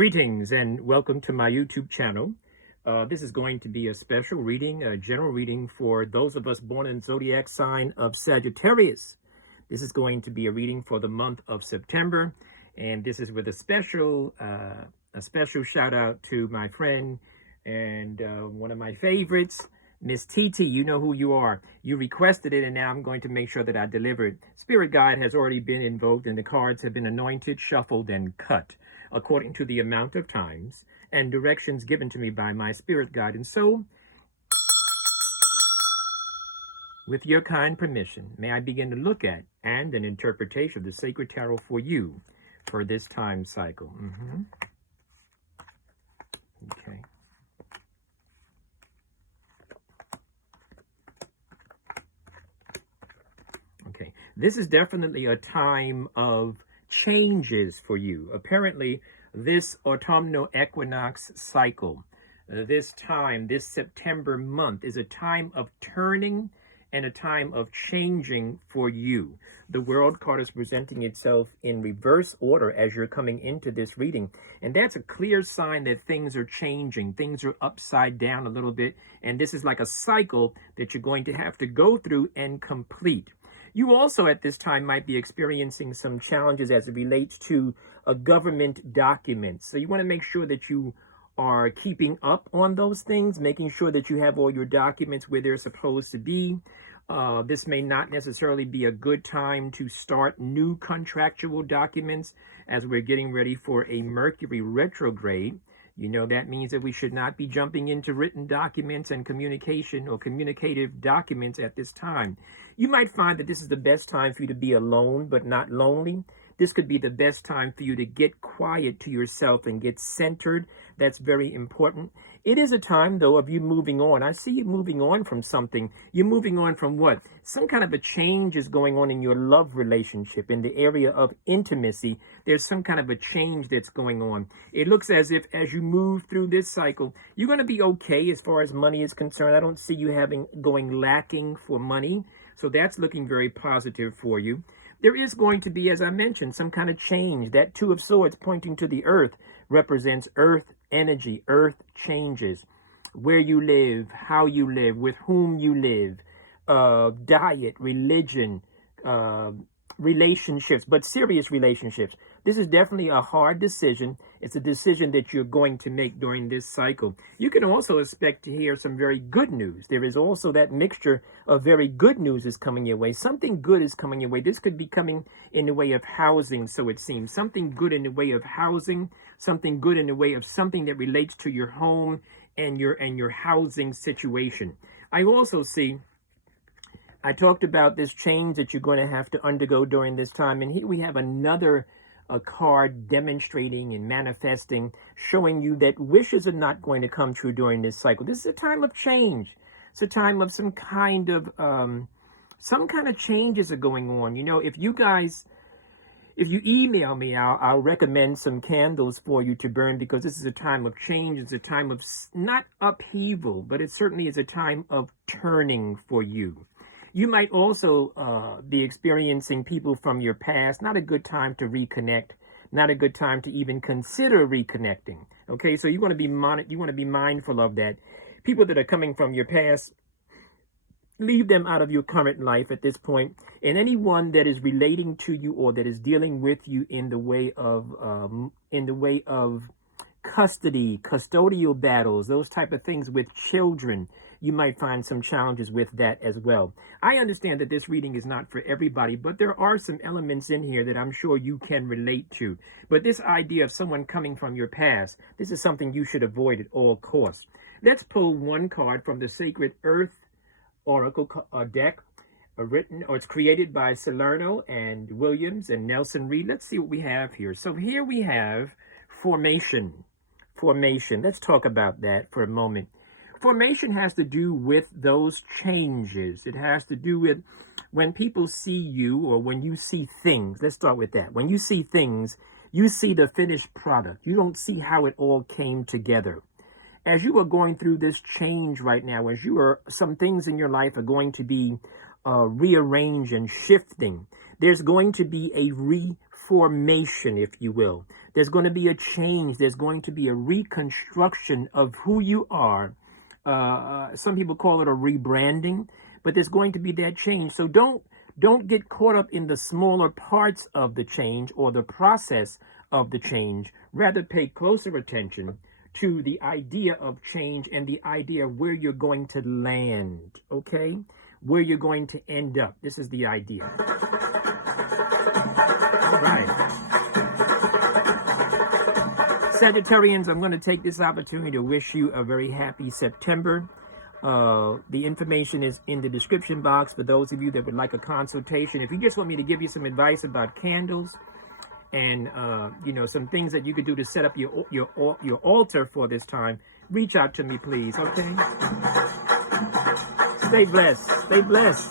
Greetings and welcome to my YouTube channel. This is going to be a special reading, a general reading for those of us born in zodiac sign of Sagittarius. This is going to be a reading for the month of September, and this is with a special shout out to my friend and one of my favorites, Miss TT. You know who you are. You requested it, and now I'm going to make sure that I deliver it. Spirit guide has already been invoked, and the cards have been anointed, shuffled, and cut according to the amount of times and directions given to me by my spirit guide. And so, with your kind permission, may I begin to look at and an interpretation of the sacred tarot for you for this time cycle. Okay. Okay. This is definitely a time of changes for you. Apparently, this autumnal equinox cycle, this September month, is a time of turning and a time of changing for you. The world card is presenting itself in reverse order as you're coming into this reading. And that's a clear sign that things are changing. Things are upside down a little bit. And this is like a cycle that you're going to have to go through and complete. You also at this time might be experiencing some challenges as it relates to a government document. So you want to make sure that you are keeping up on those things, making sure that you have all your documents where they're supposed to be. This may not necessarily be a good time to start new contractual documents as we're getting ready for a Mercury retrograde. You know, that means that we should not be jumping into written documents and communication or communicative documents at this time. You might find that this is the best time for you to be alone, but not lonely. This could be the best time for you to get quiet to yourself and get centered. That's very important. It is a time, though, of you moving on. I see you moving on from something. You're moving on from what? Some kind of a change is going on in your love relationship. In the area of intimacy, there's some kind of a change that's going on. It looks as if as you move through this cycle, you're going to be okay as far as money is concerned. I don't see you going lacking for money. So that's looking very positive for you. There is going to be, as I mentioned, some kind of change. That Two of Swords pointing to the earth represents earth energy, earth changes. Where you live, how you live, with whom you live, diet, religion, relationships, but serious relationships. This is definitely a hard decision. It's a decision that you're going to make during this cycle. You can also expect to hear some very good news. There is also that mixture of very good news is coming your way. Something good is coming your way. This could be coming in the way of housing, so it seems. Something good in the way of housing, something good in the way of something that relates to your home and your housing situation. I also see, I talked about this change that you're going to have to undergo during this time. And here we have another card demonstrating and manifesting, showing you that wishes are not going to come true during this cycle. This is a time of change. It's a time of some kind of changes are going on. You know, if you email me, I'll recommend some candles for you to burn, because this is a time of change. It's a time of not upheaval, but it certainly is a time of turning for you. You might also be experiencing people from your past. Not a good time to reconnect. Not a good time to even consider reconnecting. Okay, so you want to be mindful of that. People that are coming from your past, leave them out of your current life at this point. And anyone that is relating to you or that is dealing with you in the way of custody, custodial battles, those type of things with children, you might find some challenges with that as well. I understand that this reading is not for everybody, but there are some elements in here that I'm sure you can relate to. But this idea of someone coming from your past, this is something you should avoid at all costs. Let's pull one card from the Sacred Earth Oracle deck, it's created by Salerno and Williams and Nelson Reed. Let's see what we have here. So here we have formation. Formation. Let's talk about that for a moment. Formation has to do with those changes. It has to do with when people see you or when you see things. Let's start with that. When you see things, you see the finished product. You don't see how it all came together. As you are going through this change right now, some things in your life are going to be rearranged and shifting. There's going to be a reformation, if you will. There's going to be a change. There's going to be a reconstruction of who you are. Some people call it a rebranding, but there's going to be that change. So don't get caught up in the smaller parts of the change or the process of the change. Rather, pay closer attention to the idea of change and the idea of where you're going to land, okay? Where you're going to end up. This is the idea. All right. Sagittarians, I'm going to take this opportunity to wish you a very happy September. The information is in the description box for those of you that would like a consultation. If you just want me to give you some advice about candles and some things that you could do to set up your altar for this time, reach out to me, please. Okay. Stay blessed. Stay blessed.